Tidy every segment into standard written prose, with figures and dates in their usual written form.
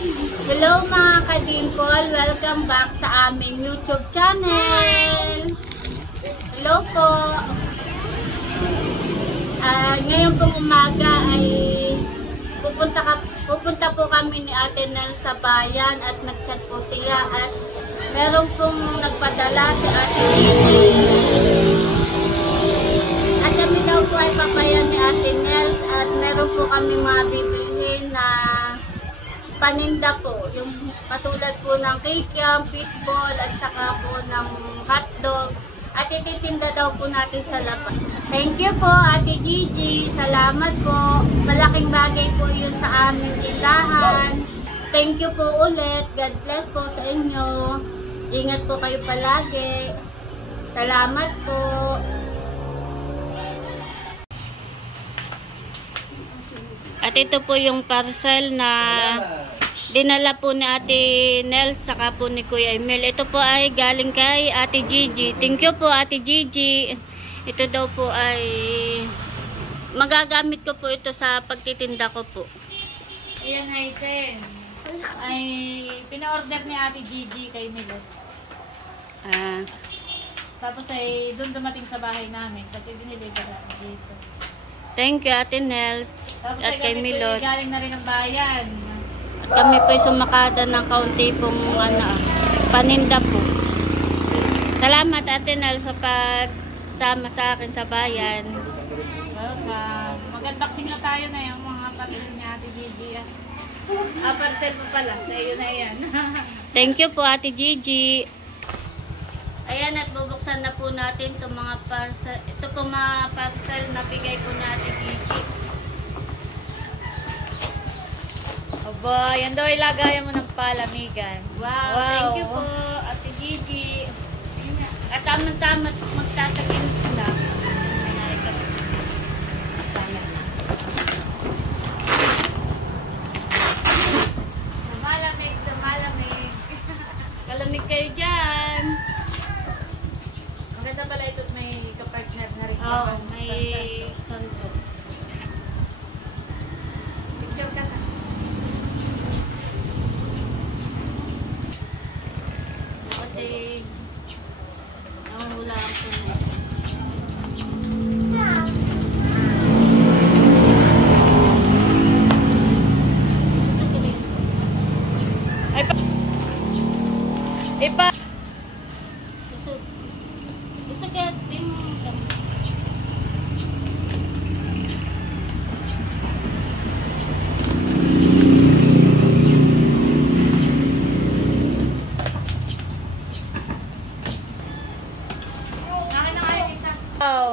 Hello mga ka-dimple, welcome back sa aming YouTube channel. Hello po. Ngayon pong umaga ay pupunta po kami ni Ate Nel sa bayan at nag-chat po sila at meron pong nagpadala si Ate Nel. At kami daw po ay papayan ni Ate Nel at meron po kami mga bibilhin na paninda po. Yung patulad po ng kikiam, fishball at saka po ng hotdog. At ititinda daw po natin sa labas. Thank you po Ate Gigi. Salamat po. Malaking bagay po yun sa aming tindahan. Thank you po ulit. God bless po sa inyo. Ingat po kayo palagi. Salamat po. At ito po yung parcel na dinala po ni Ate Nel saka po ni Kuya Emil. Ito po ay galing kay Ate Gigi. Thank you po Ate Gigi. Ito daw po ay magagamit ko po ito sa pagtitinda ko po. Ayan ay Sen. Ay pina-order ni Ate Gigi kay Milot. Tapos ay doon dumating sa bahay namin kasi diniliver namin dito. Thank you Ate Nel at kay Milot. Galing na rin ang bayan. Kami po sumakada ng kaunti pong paninda po. Salamat Ate Nel sa pagsama sa akin sa bayan. Welcome. Mag-unboxing na tayo na yung mga parcel ni Ate Gigi. Parcel mo pala. Sa iyo na yan. Thank you po Ate Gigi. Ayan at bubuksan na po natin itong mga parcel. Ito po mga parcel na bigay po ni Ate Gigi. Aba, yan daw ilagayan mo ng palamigan. Wow, thank you po Ate Gigi. At tama-tama magtatagin sila. Sa malamig, sa malamig. Kalamig kayo dyan. Maganda pala ito at may kapartner na rin. Oo, may santo. Picture ka na. Pati nahula ako na. Ay pa. Ipa. Gusto kaya din Wow.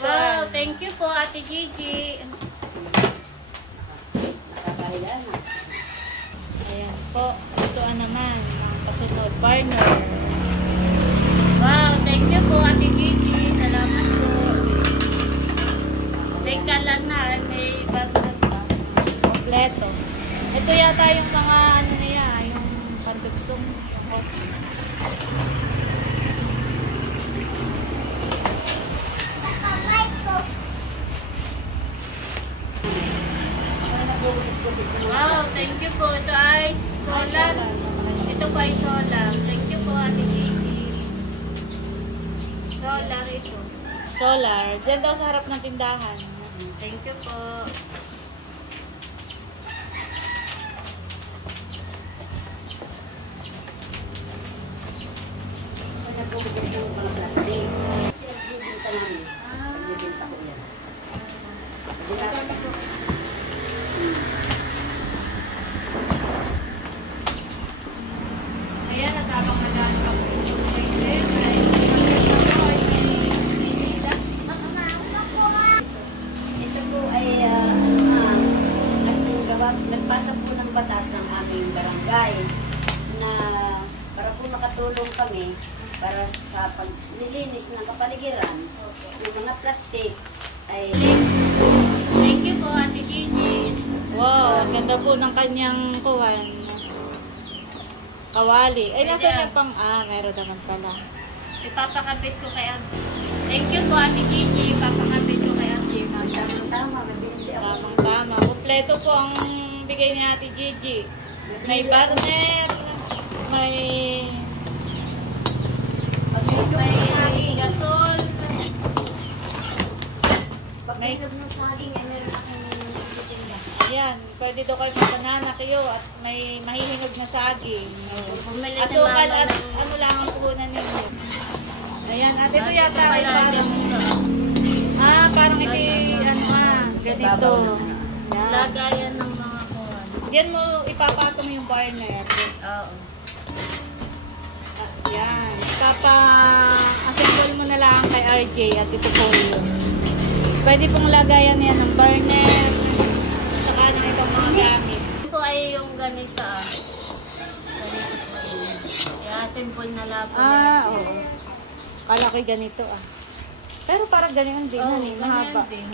Wow, thank you po Ate Gigi. Ayan po. Ito naman. Mga kasunod. Partner. Wow, thank you po Ate Gigi. Salamat po. May kalan na, may babat pa. Kompleto. Ito yata yung mga ano niya. Yung pandugsong. Yung host. Wow, thank you po. Ito ay solar. Ito po ay solar. Thank you po Ate Gigi. Solar ito. Solar. Diyan daw sa harap ng tindahan. Thank you po. Ayan, natabang nagamit ako. Ito po ay nagpasa po ng batas ng aming barangay na para po makatulong kami para sa paglilinis ng kapaligiran ng mga plastic ay Thank you po Ate Gigi. Wow, ganda po ng kanyang kuwan. Kawali. Ay, nasa niya pang, meron naman pala. Ipapakabit ko kay Ate. Thank you po Ate Gigi. Ipapakabit ko kay Ate. tamang-tama, mabili ako. Tamang-tama. Kompleto po ang bigay ni Ate Gigi. May burner, may gasol, May ng saging, meron akong titinda. Ayan, pwede daw kayo magbanana kayo at may mahihinog na saging. Bumili Asukal na at naman. ano lang ang puhunan ninyo. Ayan, ate ito yata ay Kaya parang, parang ito ganito. Yan. Lagayan ng mga kuwan. Yan mo, ipapatong yung burner. Oo. Yan. Assemble mo na lang kay RJ at ito po yun. Pwede pong lagayan yan ng burner, saka ng ibang mga gamit. Ito po ay yung ganito Ganito po yun. Kaya simple na labo. Oo. Kala ko'y ganito Pero parang ganyan din, mahaba. din.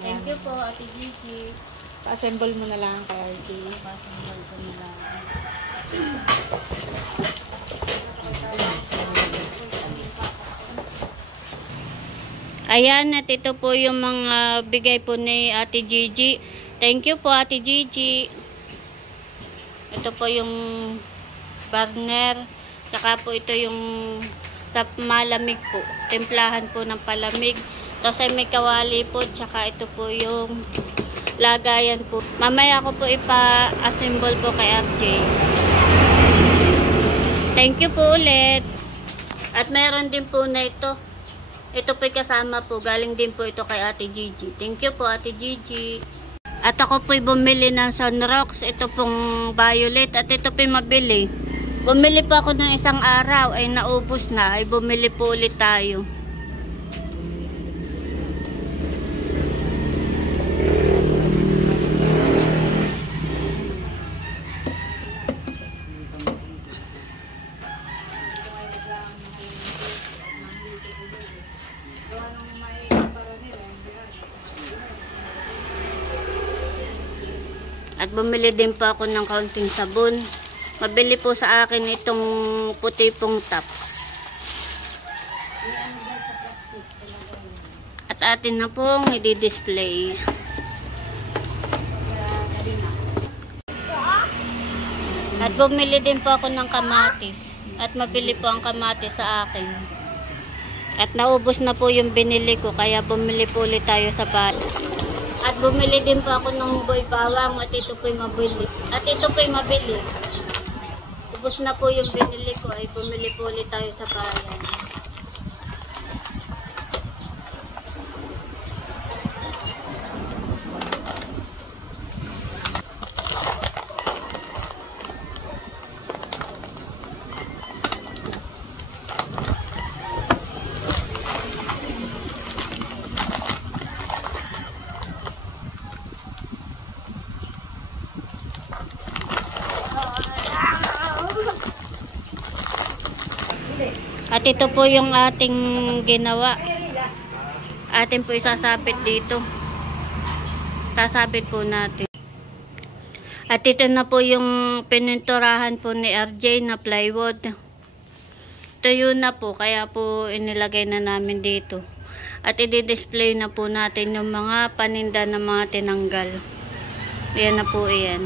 Thank you po, Ate Gigi. Pa-assemble mo na lang kay RJ. Pasambal ko nila. Ayan, at ito po yung mga bigay po ni Ate Gigi. Thank you po, Ate Gigi. Ito po yung burner. Saka po ito yung sa malamig po. Templahan po ng palamig. Tapos ay may kawali po. Tsaka ito po yung lagayan po. Mamaya ko po ipa-assemble po kay RJ. Thank you po ulit. At meron din po na ito. Ito po kasama po. Galing din po ito kay Ate Gigi. Thank you po, Ate Gigi. At ako po bumili ng Sunrocks. Ito pong violet. At ito po mabili. Bumili po ako ng isang araw. Ay naubos na. Ay bumili po ulit tayo. At bumili din po ako ng kaunting sabon. Mabili po sa akin itong puti pong tops. At atin na pong i-display. At bumili din po ako ng kamatis. At mabili po ang kamatis sa akin. At naubos na po yung binili ko. Kaya bumili po ulit tayo sa bahay. At bumili din po ako ng boy bawang at ito po'y mabili. At ito po'y mabili. Ubus na po yung binili ko ay bumili po ulit tayo sa bayan. At ito po yung ating ginawa. Atin po isasabit dito. Sasabit po natin. At ito na po yung pininturahan po ni RJ na plywood. Tuyo na po. Kaya po inilagay na namin dito. At i-display na po natin yung mga paninda ng mga tinanggal. Ayan na po yan.